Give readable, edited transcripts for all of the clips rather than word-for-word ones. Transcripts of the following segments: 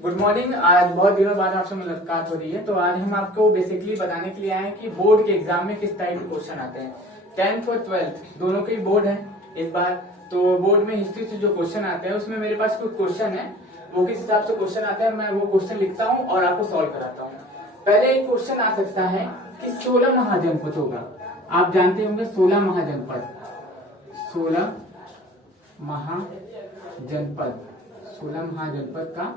Good morning. आज बहुत दिनों बाद आपसे मुलाकात हो रही है। तो आज हम आपको बेसिकली बताने के लिए आए हैं कि बोर्ड के एग्जाम में किस टाइप के क्वेश्चन आते हैं। 10th और 12th दोनों के बोर्ड है इस बार। तो बोर्ड में हिस्ट्री से जो क्वेश्चन आते हैं उसमें मेरे पास कुछ क्वेश्चन है, वो किस हिसाब से क्वेश्चन आते हैं मैं वो क्वेश्चन लिखता हूँ और आपको सॉल्व कराता हूँ। पहले एक क्वेश्चन आ सकता है कि 16 महाजनपदों का, आप जानते होंगे 16 महाजनपद, 16 महाजनपद, 16 महाजनपद का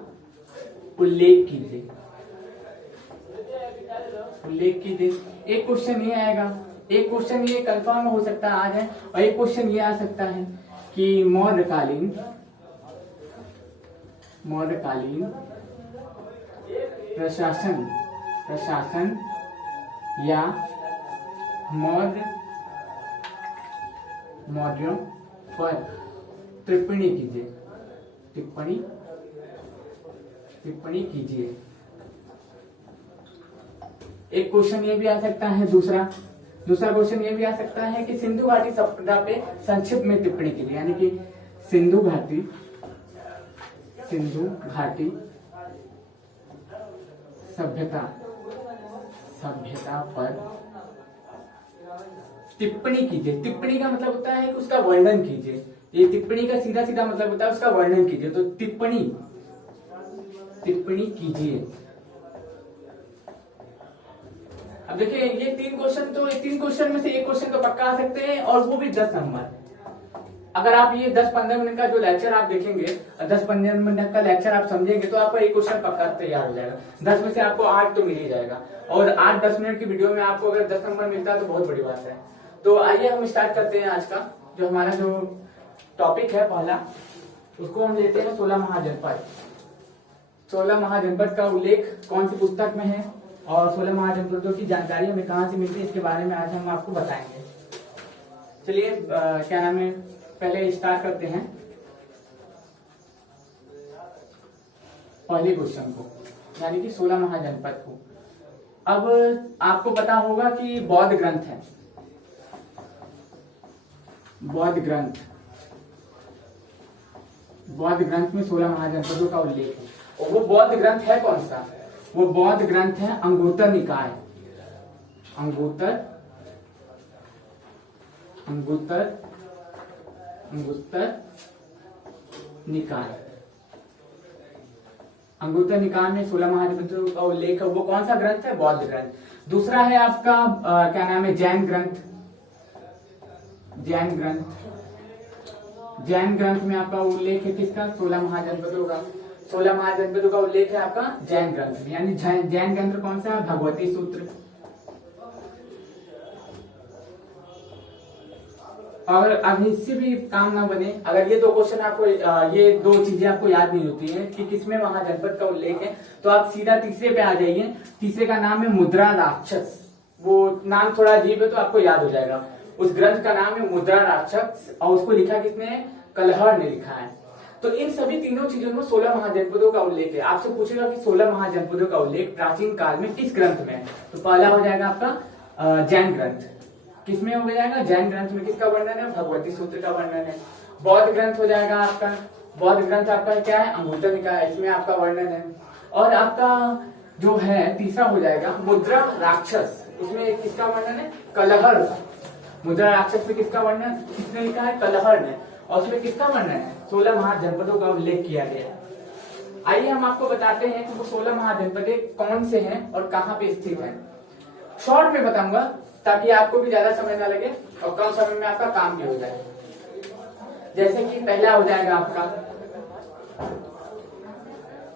उल्लेख कीजिए। उल्लेख कीजिए। एक क्वेश्चन ये आएगा, एक क्वेश्चन ये कंफर्म हो सकता है आ जाए, और एक क्वेश्चन ये आ सकता है कि मौर्यकालीन प्रशासन या मौर्यों पर टिप्पणी कीजिए। टिप्पणी कीजिए। एक क्वेश्चन ये भी आ सकता है, दूसरा क्वेश्चन ये भी आ सकता है कि सिंधु घाटी सभ्यता पे संक्षिप्त में टिप्पणी कीजिए, यानी कि सिंधु घाटी सभ्यता पर टिप्पणी कीजिए। टिप्पणी का मतलब होता है कि उसका वर्णन कीजिए। ये टिप्पणी का सीधा सीधा मतलब होता है उसका वर्णन कीजिए। तो टिप्पणी कीजिए। अब देखिए ये तीन क्वेश्चन में से एक क्वेश्चन तो पक्का आ सकते हैं, और वो भी 10 नंबर। अगर आप ये 10-15 मिनट का जो लेक्चर आप देखेंगे, 10-15 मिनट का लेक्चर आप समझेंगे तो आपका एक क्वेश्चन पक्का तैयार हो जाएगा। 10 में से आपको 8 तो मिल ही जाएगा, और 8-10 मिनट की वीडियो में आपको अगर 10 नंबर मिलता है तो बहुत बड़ी बात है। तो आइए हम स्टार्ट करते हैं आज का जो हमारा जो टॉपिक है पहला, उसको हम लेते हैं 16 महाजनपद। 16 महाजनपद का उल्लेख कौन सी पुस्तक में है और 16 महाजनपदों की जानकारी हमें कहां से मिलती है, इसके बारे में आज हम आपको बताएंगे। चलिए क्या नाम है, पहले स्टार्ट करते हैं पहले क्वेश्चन को, यानी कि 16 महाजनपद को। अब आपको पता होगा कि बौद्ध ग्रंथ है, बौद्ध ग्रंथ में 16 महाजनपदों का उल्लेख है। और वो बौद्ध ग्रंथ है कौन सा? वो बौद्ध ग्रंथ है अंगुत्तर निकाय। अंगुत्तर निकाय। अंगुत्तर निकाय में 16 महाजनपदों का उल्लेख है। वो कौन सा ग्रंथ है? बौद्ध ग्रंथ। दूसरा है आपका क्या नाम है, जैन ग्रंथ। जैन ग्रंथ में आपका उल्लेख है किसका? 16 महाजनपदों का। 16 महाजनपदों का उल्लेख है आपका जैन ग्रंथ में, यानी जैन ग्रंथ कौन सा है? भगवती सूत्र। और अब इससे भी काम ना बने, अगर ये दो क्वेश्चन आपको ये दो चीजें आपको याद नहीं होती है कि किसमें महाजनपद का उल्लेख है, तो आप सीधा तीसरे पे आ जाइए। तीसरे का नाम है मुद्रा राक्षस। वो नाम थोड़ा अजीब है तो आपको याद हो जाएगा। उस ग्रंथ का नाम है मुद्रा राक्षस, और उसको लिखा किसने? कलहर ने लिखा है। तो इन सभी तीनों चीजों में 16 महाजनपदों का उल्लेख है। आपसे पूछेगा कि 16 महाजनपदों का उल्लेख प्राचीन काल में किस ग्रंथ में है, तो पहला हो जाएगा आपका जैन ग्रंथ। किसमें हो जाएगा? जैन ग्रंथ में। किसका वर्णन है? भगवती सूत्र का वर्णन है। बौद्ध ग्रंथ हो जाएगा आपका, बौद्ध ग्रंथ आपका क्या है? अंगुत्तर निकाय, इसमें आपका वर्णन है। और आपका जो है तीसरा हो जाएगा मुद्रा राक्षस, उसमें किसका वर्णन है? कलहर का। मुद्रा राक्षस में किसका वर्णन किसने लिखा है? कलहर ने। और उसमें किसका वर्णन है? 16 महाजनपदों का उल्लेख किया गया है। आइए हम आपको बताते हैं कि वो 16 महाजनपदें कौन से हैं और कहाँ पे स्थित हैं। शॉर्ट में बताऊंगा ताकि आपको भी ज्यादा समय ना लगे और कम समय में आपका काम भी हो जाए। जैसे कि पहला हो जाएगा आपका,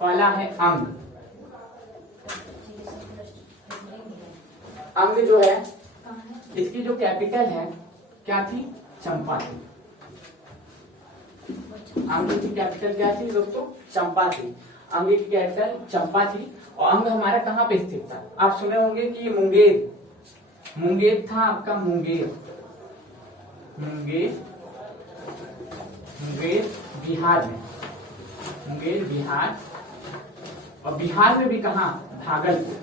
पहला है अंग। अंग जो है इसकी जो कैपिटल है क्या थी? चंपा थी। अंग की कैपिटल क्या थी दोस्तों? चंपा थी। अंग की कैपिटल चंपा थी। और अंग हमारा कहाँ पे स्थित था? आप सुने होंगे कि मुंगेर था आपका। मुंगेर बिहार में। मुंगेर बिहार, और बिहार में भी कहा? भागलपुर।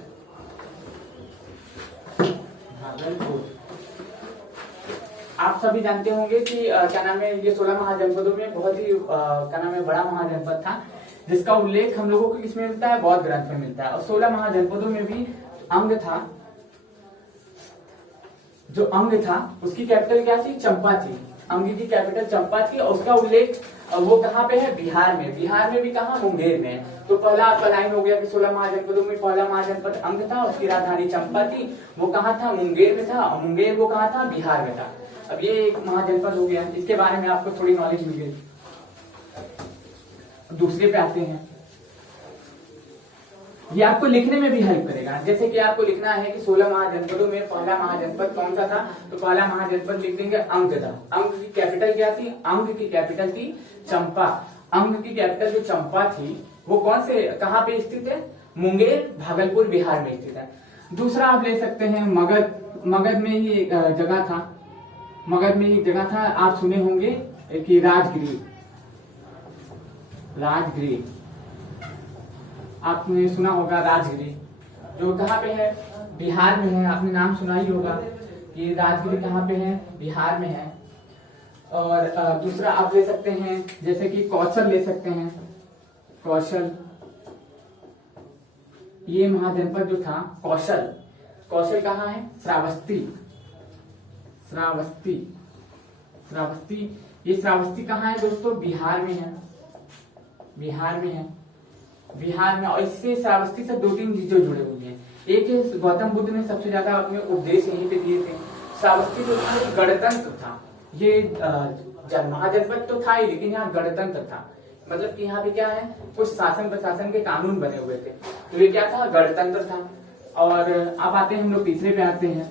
आप सभी जानते होंगे कि क्या नाम है, ये 16 महाजनपदों में बहुत ही क्या नाम है बड़ा महाजनपद था, जिसका उल्लेख हम लोगों को किसमें मिलता है, बौद्ध ग्रंथ में मिलता है। और 16 महाजनपदों में भी अंग था, जो अंग था उसकी कैपिटल क्या थी, चंपा थी। अंग की कैपिटल चंपा थी और उसका उल्लेख वो कहाँ पे है, बिहार में। बिहार में भी कहाँ, मुंगेर में। तो पहला आपका लाइन हो गया कि 16 महाजनपदों में पहला महाजनपद अंग था, उसकी राजधानी चंपा थी, वो कहाँ था, मुंगेर में था। और मुंगेर वो कहाँ था, बिहार में था। अब ये एक महाजनपद हो गया, इसके बारे में आपको थोड़ी नॉलेज मिल गई। दूसरे पे आते हैं, ये आपको लिखने में भी हेल्प करेगा। जैसे कि आपको लिखना है कि 16 महाजनपदों में पहला महाजनपद कौन सा था, तो पहला महाजनपद लिख देंगे अंग था। अंग की कैपिटल क्या थी, अंग की कैपिटल थी चंपा। अंग की कैपिटल जो चंपा थी वो कौन से, कहाँ पे स्थित है, मुंगेर, भागलपुर, बिहार में स्थित है। दूसरा आप ले सकते हैं मगध। मगध में ही एक जगह था, मगध में एक जगह था, आप सुने होंगे कि राजगिरी। राजगिरी आपने सुना होगा, राजगिरी जो कहाँ पे है, बिहार में है। आपने नाम सुना ही होगा कि राजगिरी कहाँ पे है, बिहार में है। और दूसरा आप ले सकते हैं जैसे कि कौशल ले सकते हैं। कौशल, ये महाजनपद जो था कौशल, कौशल कहाँ है, श्रावस्ती। श्रावस्ती, श्रावस्ती, ये श्रावस्ती कहाँ है दोस्तों, बिहार में है। बिहार में है, बिहार में। और इससे श्रावस्ती से 2-3 चीजें जुड़े हुए हैं। एक है गौतम बुद्ध ने सबसे ज्यादा अपने उपदेश यहीं पे दिए थे। श्रावस्ती जो था गणतंत्र था, ये महाजनपद तो था ही, लेकिन यहाँ गणतंत्र था। मतलब कि यहाँ पे क्या है, कुछ शासन प्रशासन के कानून बने हुए थे, तो ये क्या था, गणतंत्र था। और अब आते हैं हम लोग तीसरे पे आते हैं।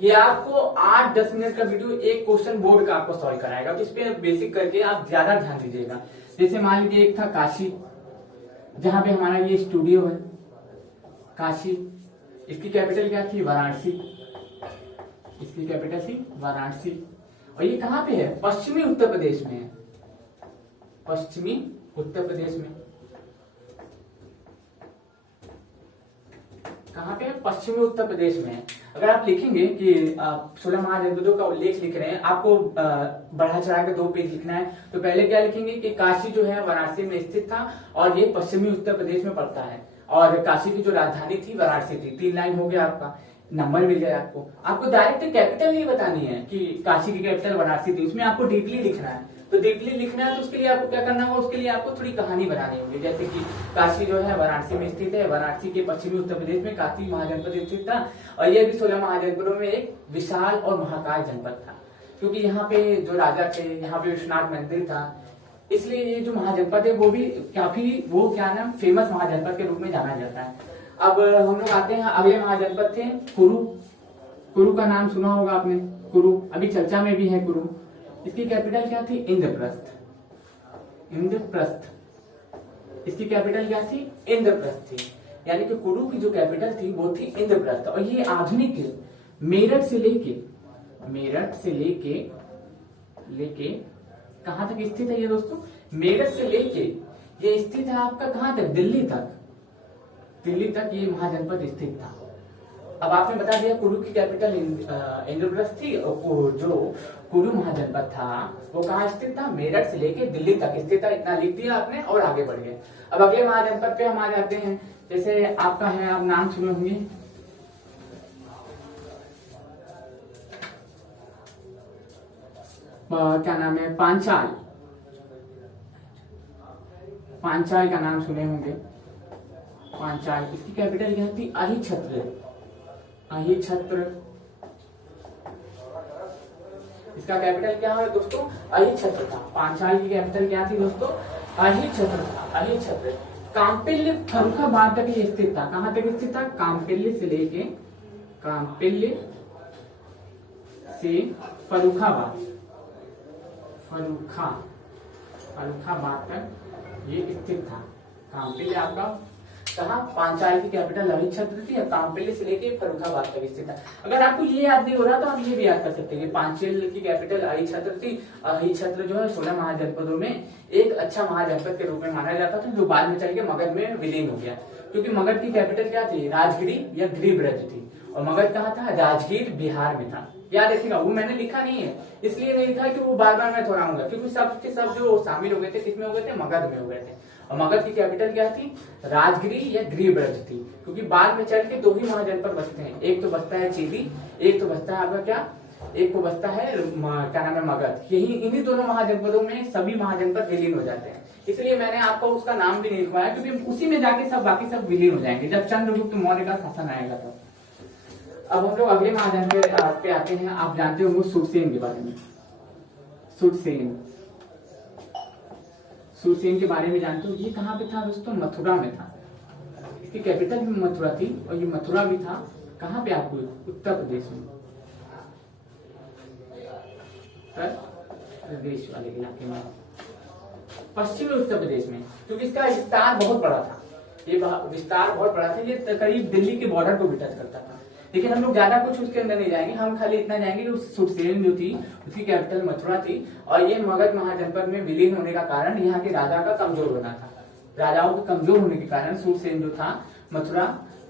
ये आपको 8-10 मिनट का वीडियो एक क्वेश्चन बोर्ड का आपको सॉल्व कराएगा, तो इस पे बेसिक करके आप ज्यादा ध्यान दीजिएगा। जैसे मान लीजिए एक था काशी, जहां पे हमारा ये स्टूडियो है, काशी। इसकी कैपिटल क्या थी, वाराणसी। इसकी कैपिटल थी वाराणसी। और ये कहाँ पे है, पश्चिमी उत्तर प्रदेश में है। पश्चिमी उत्तर प्रदेश में कहाँ पे है, पश्चिमी उत्तर प्रदेश में है। अगर आप लिखेंगे कि 16 महाजनपदों का उल्लेख लिख रहे हैं, आपको बढ़ा चढ़ा के 2 पेज लिखना है, तो पहले क्या लिखेंगे कि काशी जो है वाराणसी में स्थित था और ये पश्चिमी उत्तर प्रदेश में पड़ता है, और काशी की जो राजधानी थी वाराणसी थी। 3 लाइन हो गया, आपका नंबर मिल जाए। आपको डायरेक्ट कैपिटल नहीं बतानी है कि काशी की कैपिटल वाराणसी थी, उसमें आपको डीपली लिखना है। तो डीपली लिखना है तो उसके लिए आपको क्या करना होगा, उसके लिए आपको थोड़ी कहानी बनानी होगी। जैसे कि काशी जो है वाराणसी में स्थित है, वाराणसी के पश्चिमी उत्तर प्रदेश में काशी महाजनपद स्थित था, और यह भी 16 महाजनपदों में एक विशाल और महाकाय जनपद था, क्योंकि यहाँ पे जो राजा थे, यहाँ पे विश्वनाथ मंदिर था, इसलिए ये जो महाजनपद है वो भी काफी, वो क्या नाम, फेमस महाजनपद के रूप में जाना जाता है। अब हम लोग आते हैं, अगले महाजनपद थे कुरु। कुरु का नाम सुना होगा आपने, कुरु अभी चर्चा में भी है कुरु। इसकी कैपिटल क्या थी, इंद्रप्रस्थ। इंद्रप्रस्थ, इसकी कैपिटल क्या थी, इंद्रप्रस्थ थी। यानी कि कुरु की जो कैपिटल थी वो थी इंद्रप्रस्थ। और ये आधुनिक मेरठ से लेके कहां तक स्थित है ये दोस्तों, मेरठ से लेके ये स्थित है आपका कहां तक, दिल्ली तक। दिल्ली तक ये महाजनपद स्थित था। अब आपने बता दिया कुरु की कैपिटल इंद्रप्रस्थ थी, और जो कुरु महाजनपद था वो कहाँ स्थित था, मेरठ से लेके दिल्ली तक स्थित था। इतना लिख दिया आपने और आगे बढ़ गए। अब अगले महाजनपद पे हम आ जाते हैं। जैसे आपका है, आप नाम सुने होंगे, क्या नाम है, पांचाल। पांचाल का नाम सुने होंगे, पांचाल। इसकी कैपिटल क्या थी, अहिछत्र। अहिछत्र, इसका कैपिटल क्या है दोस्तों, अहिछत्र था। पांचाल की कैपिटल क्या थी दोस्तों, अहिछत्र था। अहिछत्र कांपिल्य फर्रुखाबाद तक स्थित था। कहां तक स्थित था, कांपिल्य से लेके, कांपिल्य से फर्रुखाबाद, फर्रुखाबाद तक ये स्थित था। कांपिल्य आपका कहा, पांचाल की कैपिटल अहिछत्र थी, कांपिल्य से लेके फर्रुखाबाद तक स्थित है। अगर आपको ये याद नहीं हो रहा तो आप ये भी याद कर सकते हैं, पांचाल की कैपिटल अहिछत्र थी। अहिछत्र जो है 16 महाजनपदों में एक अच्छा महाजनपद के रूप में माना जाता था, जो बाद में चल के मगध में विलीन हो गया, क्योंकि मगध की कैपिटल क्या थी, राजगिरी या गिरिब्रज थी, और मगध कहाँ था, राजगीर बिहार में था। याद रखिएगा, वो मैंने लिखा नहीं है, इसलिए नहीं लिखा कि वो बार बार मैं दोहराऊंगा, क्योंकि सब के सब जो शामिल हो गए थे किसमें हो गए थे, मगध में हो गए थे। और मगध की कैपिटल क्या थी, राजगिरी या गिरिब्रज थी, क्योंकि बाद में चल के 2 ही महाजनपद बचते हैं, एक तो बचता है चीदी, एक तो बचता है आपका क्या, एक को बचता है क्या नाम है, मगध। यही इन्हीं दोनों महाजनपदों में सभी महाजनपद विलीन हो जाते हैं, इसलिए मैंने आपको उसका नाम भी नहीं लिखवाया, क्योंकि उसी में जाके सब बाकी सब विलीन हो जाएंगे जब चंद्रगुप्त मौर्य का शासन आएगा तो। अब हम लोग अगले महाजनपद पे आते हैं। आप जानते होंगे सुरसेन के बारे में, सुरसेन, सुरसेन के बारे में जानते हो, ये कहाँ पे था दोस्तों, मथुरा में था, इसकी कैपिटल भी मथुरा थी, और ये मथुरा भी था कहाँ पे आपको, उत्तर प्रदेश में, उत्तर प्रदेश वाले इलाके में, पश्चिमी उत्तर प्रदेश में, क्योंकि इसका विस्तार बहुत बड़ा था, ये विस्तार बहुत बड़ा था, ये करीब दिल्ली के बॉर्डर को भी टच करता था। लेकिन हम लोग ज्यादा कुछ उसके अंदर नहीं जाएंगे, हम खाली इतना जाएंगे कि उस सुरसेन जो थी उसकी कैपिटल मथुरा थी, और ये मगध महाजनपद में विलीन होने का कारण यहाँ के राजा का कमजोर होना था, राजाओं के कमजोर होने के कारण सुरसेन जो था, मथुरा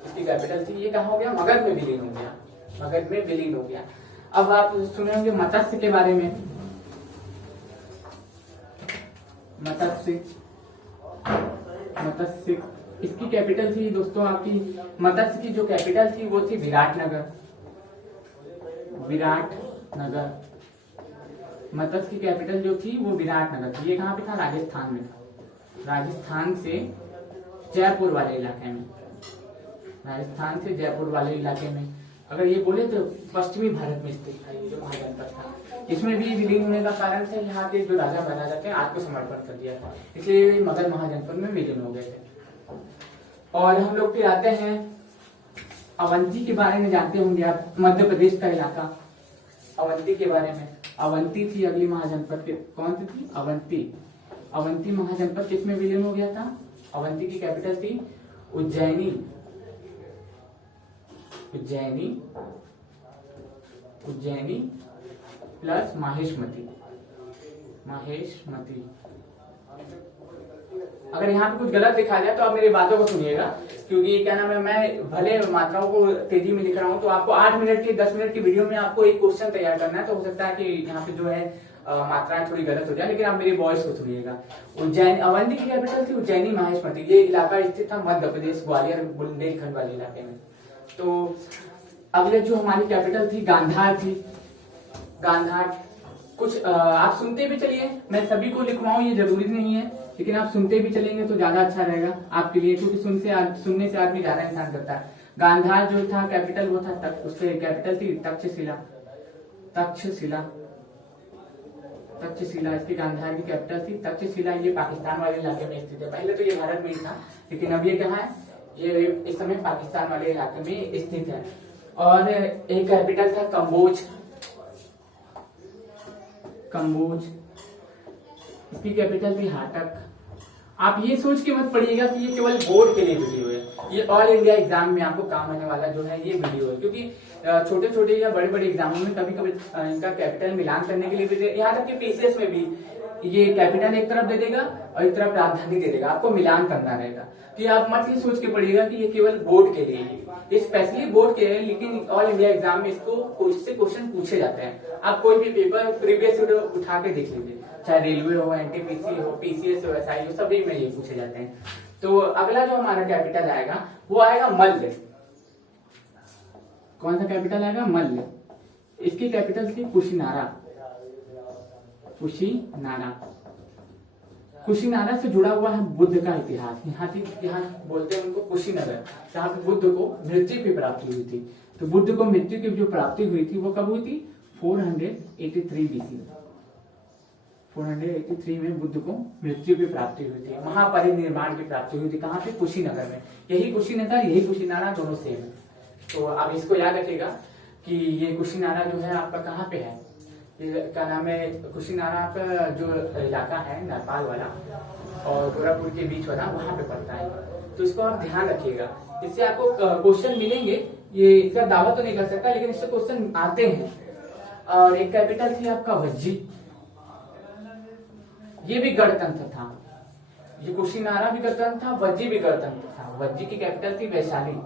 इसकी कैपिटल थी, ये कहाँ हो गया, मगध में विलीन हो गया, मगध में विलीन हो गया। अब आप सुने होंगे मत्स्य के बारे में, मत्स्य, मत्स्य इसकी कैपिटल थी दोस्तों आपकी, मत्स्य की जो कैपिटल थी वो थी विराटनगर, विराटनगर, मत्स्य की कैपिटल जो थी वो विराटनगर थी। ये कहाँ पे था, राजस्थान में था, राजस्थान से जयपुर वाले इलाके में, राजस्थान से जयपुर वाले इलाके में, अगर ये बोले तो पश्चिमी भारत में स्थित था ये जो महाजनपद था। इसमें भी विलीन होने का कारण था यहाँ के जो राजा महाराजा थे आत्मसमर्पण कर दिया था, इसलिए मगध महाजनपद में विलीन हो गए थे। और हम लोग फिर आते हैं अवंती के बारे में, जानते होंगे आप, मध्य प्रदेश का इलाका, अवंती के बारे में, अवंती थी अगली महाजनपद के, कौन सी थी, अवंती, अवंती महाजनपद किसमें विलीन हो गया था, अवंती की कैपिटल थी उज्जैनी, उज्जैनी, उज्जैनी प्लस माहेशमती, माहेशमती। अगर यहाँ पे कुछ गलत लिखा जाए तो आप मेरी बातों को सुनिएगा, क्योंकि क्या नाम है, मैं भले मात्राओं को तेजी में लिख रहा हूँ, तो आपको 8 मिनट की 10 मिनट की वीडियो में आपको एक क्वेश्चन तैयार करना है, तो हो सकता है कि यहाँ पे जो है मात्राएं थोड़ी गलत हो जाए, लेकिन आप मेरी वॉइस को सुनिएगा। उज्जैन, अवंती की कैपिटल थी उज्जैनी माहेशमती, ये इलाका स्थित था मध्य प्रदेश ग्वालियर बुंदेलखंड वाले इलाके में। तो अगले जो हमारी कैपिटल थी गांधार थी, गांधार। कुछ आप सुनते भी चलिए, मैं सभी को लिखवाऊं ये जरूरी नहीं है, लेकिन आप सुनते भी चलेंगे तो ज्यादा अच्छा रहेगा आपके लिए, क्योंकि सुनने से आदमी ज्यादा इंसान करता है। गांधार जो था कैपिटल वो था उसके कैपिटल थी तक्षशिला, तक्षशिला, तक्षशिला इसकी गांधार की कैपिटल थी तक्षशिला। ये पाकिस्तान वाले इलाके में स्थित है, पहले तो ये भारत में ही था, लेकिन अब ये कहाँ है, ये इस समय पाकिस्तान वाले इलाके में स्थित है। और एक कैपिटल था कम्बोज, कम्बोज, इसकी कैपिटल थी हाटक। आप ये सोच के मत पढ़िएगा कि ये केवल बोर्ड के लिए वीडियो है, ये ऑल इंडिया एग्जाम में आपको काम आने वाला जो है ये वीडियो है, क्योंकि छोटे छोटे या बड़े बड़े एग्जामों में कभी कभी इनका कैपिटल मिलान करने के लिए भी, यहाँ तक कि पीसीएस में भी ये कैपिटल एक तरफ दे देगा और एक तरफ राजधानी दे देगा, आपको मिलान करना रहेगा। तो आप मत ये सोच के पढ़िएगा कि ये केवल बोर्ड के लिए है, ये स्पेशली बोर्ड के लिए, लेकिन ऑल इंडिया एग्जाम में इससे क्वेश्चन पूछे जाते हैं। आप कोई भी पेपर प्रीवियस उठा के देख लीजिए, चाहे रेलवे हो, एनटीपीसी हो, पीसीएस हो, एसआई हो, सभी में ये पूछे जाते हैं। तो अगला जो हमारा कैपिटल आएगा वो आएगा मल्ल। कौन सा कैपिटल आएगा, मल्ल। इसकी कैपिटल थी कुशीनारा, कुशीनारा। कुशीनारा से जुड़ा हुआ है बुद्ध का इतिहास, यहाँ बोलते हैं उनको कुशीनगर, जहाँ पे बुद्ध को मृत्यु की प्राप्ति हुई थी। तो बुद्ध को मृत्यु की जो प्राप्ति हुई थी वो कब हुई थी, 483 बीसी, 483 में बुद्ध को मृत्यु की प्राप्ति हुई थी, महापरिनिर्वाण की प्राप्ति हुई थी। कहाँ पे, कुशीनगर में। यही कुशीनगर यही कुशीनारा दोनों सेम है। तो आप इसको याद रखिएगा कि ये कुशीनारा जो है आपका कहाँ पे है, ये क्या नाम है, कुशीनारा आपका जो इलाका है नेपाल वाला और गोरखपुर के बीच वाला, वहां पे पड़ता है। तो इसको आप ध्यान रखिएगा, इससे आपको क्वेश्चन मिलेंगे, ये इसका दावा तो नहीं कर सकता लेकिन इससे क्वेश्चन आते हैं। और एक कैपिटल थी आपका वज्जी, ये भी गणतंत्र था, ये कुशीनारा भी गणतंत्र था, वज्जी भी गणतंत्र था। वज्जी की कैपिटल थी वैशाली।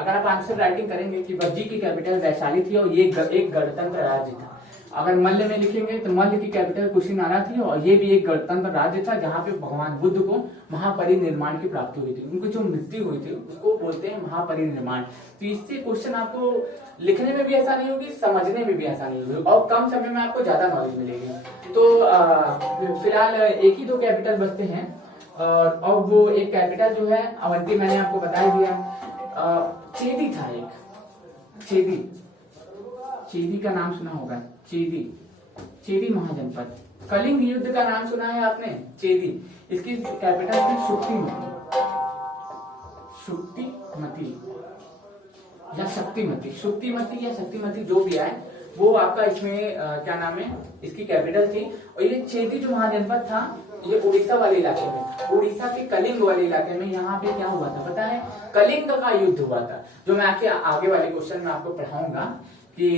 अगर आप आंसर राइटिंग करेंगे कि वज्जी की कैपिटल वैशाली थी और ये एक गणतंत्र राज्य था। अगर मल्ल में लिखेंगे तो मल्ल की कैपिटल कुशीनारा थी और ये भी एक गणतंत्र राज्य था जहाँ पे भगवान बुद्ध को महापरिनिर्वाण की प्राप्ति हुई थी। उनको जो मृत्यु हुई थी उसको बोलते हैं महापरिनिर्वाण। तो इससे क्वेश्चन आपको लिखने में भी आसानी होगी, समझने में भी आसानी होगी और कम समय में आपको ज्यादा नॉलेज मिलेगी। तो फिलहाल एक ही दो कैपिटल बचते हैं और वो एक कैपिटल जो है अवंती मैंने आपको बता दिया। चेदी था एक, चेदी का नाम सुना होगा, चेदी महाजनपद। कलिंग युद्ध का नाम सुना है आपने, चेदी। इसकी कैपिटल थी शक्तिमती जो भी आए वो आपका इसमें क्या नाम है, इसकी कैपिटल थी। और ये चेदी जो महाजनपद था ये उड़ीसा वाले इलाके में, उड़ीसा के कलिंग वाले इलाके में, यहाँ पे क्या हुआ था पता है, कलिंग का युद्ध हुआ था। जो मैं आगे वाले क्वेश्चन में आपको पढ़ाऊंगा कि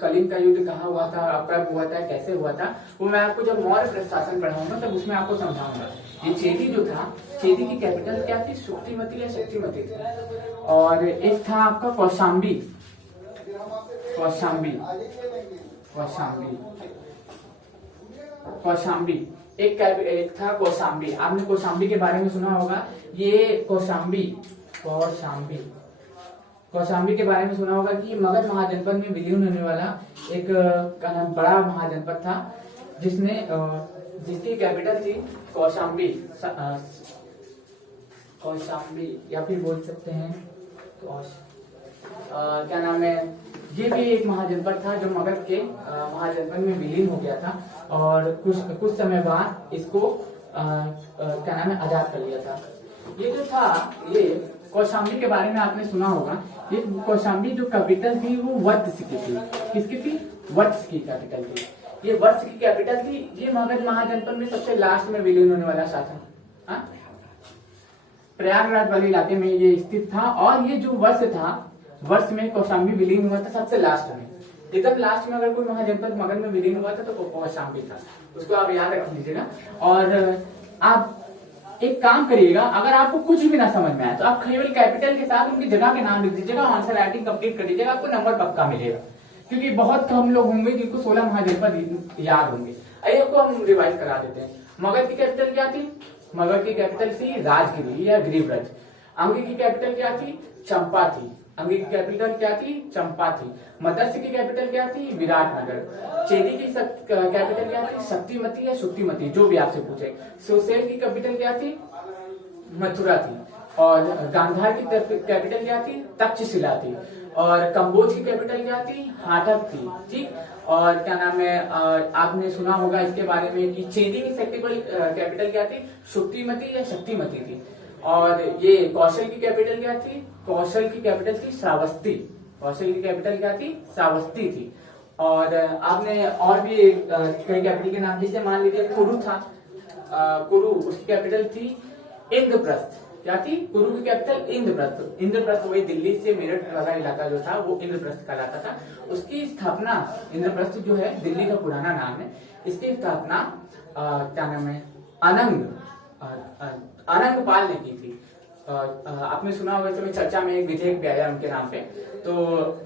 कलिंग का युद्ध कहाँ हुआ था, कब हुआ था, कैसे हुआ था, वो मैं आपको जब मौर्य प्रशासन पढ़ाऊंगा तब उसमें आपको समझाऊंगा। ये चेदी जो था, चेदी की कैपिटल क्या थी, शुक्तिमती या शक्तिमती थी। और एक था आपका कौशाम्बी, एक था कौशाम्बी। आपने कौशाम्बी के बारे में सुना होगा। ये कौशाम्बी के बारे में सुना होगा कि मगध महाजनपद में विलीन होने वाला एक बड़ा महाजनपद था जिसकी कैपिटल थी कौशाम्बी या फिर बोल सकते हैं क्या नाम है, ये भी एक महाजनपद था जो मगध के महाजनपद में विलीन हो गया था और कुछ समय बाद इसको क्या नाम है, आजाद कर लिया था। ये जो था, ये कौशाम्बी के बारे में आपने सुना होगा। ये कौशाम्बी जो कैपिटल थी वो वत्स की थी। किसकी थी? वत्स की कैपिटल थी। ये वत्स की कैपिटल थी। ये मगध महाजनपद में सबसे लास्ट में विलीन होने वाला शासन, प्रयागराज वाले इलाके में ये स्थित था। और ये जो वर्ष था, वर्ष में कौशाम्बी विलीन हुआ था सबसे लास्ट में, एकदम लास्ट में। अगर कोई महाजनपद मगध में विलीन हुआ था तो कौशाम्बी था, उसको आप याद रख लीजिएगा। और आप एक काम करिएगा, अगर आपको कुछ भी ना समझ में आए तो आप केवल कैपिटल के साथ उनकी जगह के नाम लिख दीजिएगा, आंसर राइटिंग कंप्लीट कर दीजिएगा, आपको नंबर पक्का मिलेगा। क्योंकि बहुत कम लोग होंगे जिनको 16 महाजनपद याद होंगे। आइए आपको हम रिवाइज करा देते हैं। मगध की कैपिटल क्या थी? मगध की कैपिटल थी राजगिरी या गिरिव्रज। अंगी की कैपिटल क्या थी? चंपा थी। अंगी की कैपिटल क्या थी? चंपा थी। मत्स्य की कैपिटल क्या थी? विराटनगर। चेदी की कैपिटल क्या थी? शक्तिमती या शुक्तिमती, जो भी आपसे पूछे। सुसेल की कैपिटल क्या थी? मथुरा थी। और गांधार की कैपिटल क्या थी? तक्षशिला थी। और कंबोज की कैपिटल क्या थी? हाटक थी। ठीक। और क्या नाम है, आपने सुना होगा इसके बारे में कि चेदी की कैपिटल क्या थी? शुक्तिमती या शक्तिमती थी। और ये कौशल की कैपिटल क्या थी? कौशल की कैपिटल थी श्रावस्ती। कौशल की कैपिटल क्या थी? श्रावस्ती थी। और आपने और भी कई कैपिटल के नाम, जैसे मान लीजिए कुरु था, कुरु, उसकी कैपिटल थी इंद्रप्रस्थ। क्या थी? कुरु की कैपिटल इंद्रप्रस्थ। इंद्रप्रस्थ वही दिल्ली से मेरठ वाला इलाका जो था वो इंद्रप्रस्थ कहलाता था। उसकी स्थापना, इंद्रप्रस्थ जो है दिल्ली का पुराना नाम है, इसकी स्थापना क्या नाम है, अनंगपाल ने की थी। आपने सुना होगा, इस समय चर्चा में एक विधेयक भी आया उनके नाम पे, तो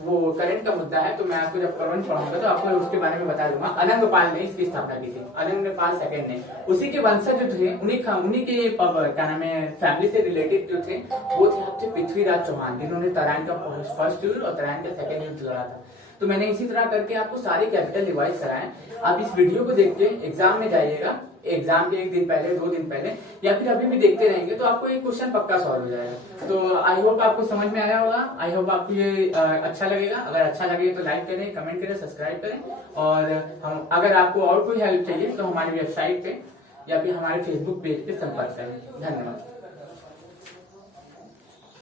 वो करंट का मुद्दा है, तो मैं आपको जब करंट पढ़ाऊंगा तो आपको उसके बारे में बता दूंगा। अनंगपाल ने इसकी स्थापना की थी, अनंगपाल सेकंड ने। उसी के वंशज जो थे, उन्हीं के क्या नाम है, फैमिली से रिलेटेड जो थे वो थे आपसे पृथ्वीराज चौहान, जिन्होंने तराइन का फर्स्ट युद्ध और तराइन का सेकंड युद्ध लड़ा था। तो मैंने इसी तरह करके आपको सारे कैपिटल रिवाइज कराए। आप इस वीडियो को देख के एग्जाम में जाइएगा, एग्जाम के 1 दिन पहले, 2 दिन पहले, या फिर अभी भी देखते रहेंगे तो आपको ये क्वेश्चन पक्का सॉल्व हो जाएगा। तो आई होप आपको समझ में आया होगा। आई होप आपको ये अच्छा लगेगा। अगर अच्छा लगे तो लाइक करें, कमेंट करें, सब्सक्राइब करें। और हम, अगर आपको और कोई हेल्प चाहिए तो हमारी वेबसाइट पे या फिर हमारे फेसबुक पेज पे संपर्क करें। धन्यवाद।